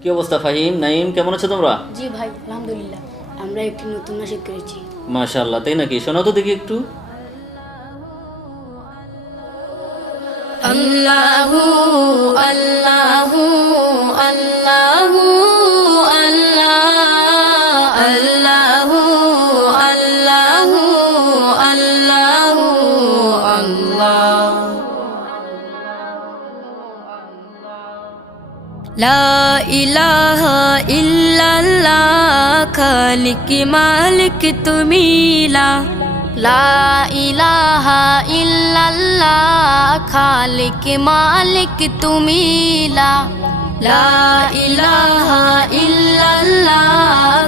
কি অবস্থা ফাহিম, নাইম, কেমন আছো তোমরা? জি ভাই, আলহামদুলিল্লাহ। আমরা একটি নতুন নাশিদ করেছি। মাশাআল্লাহ, তাই নাকি? শোনাও তো দেখি একটু। আল্লাহু আল্লাহু আল্লাহু আল্লাহ আল্লাহু আল্লাহু আল্লাহু আল্লাহ লা ইলাহা ইল্লাল্লাহ খালিক মালিক তুমি লা ইলাহা ইল্লাল্লাহ খালিক মালিক তুমি লা ইলাহা ইল্লাল্লাহ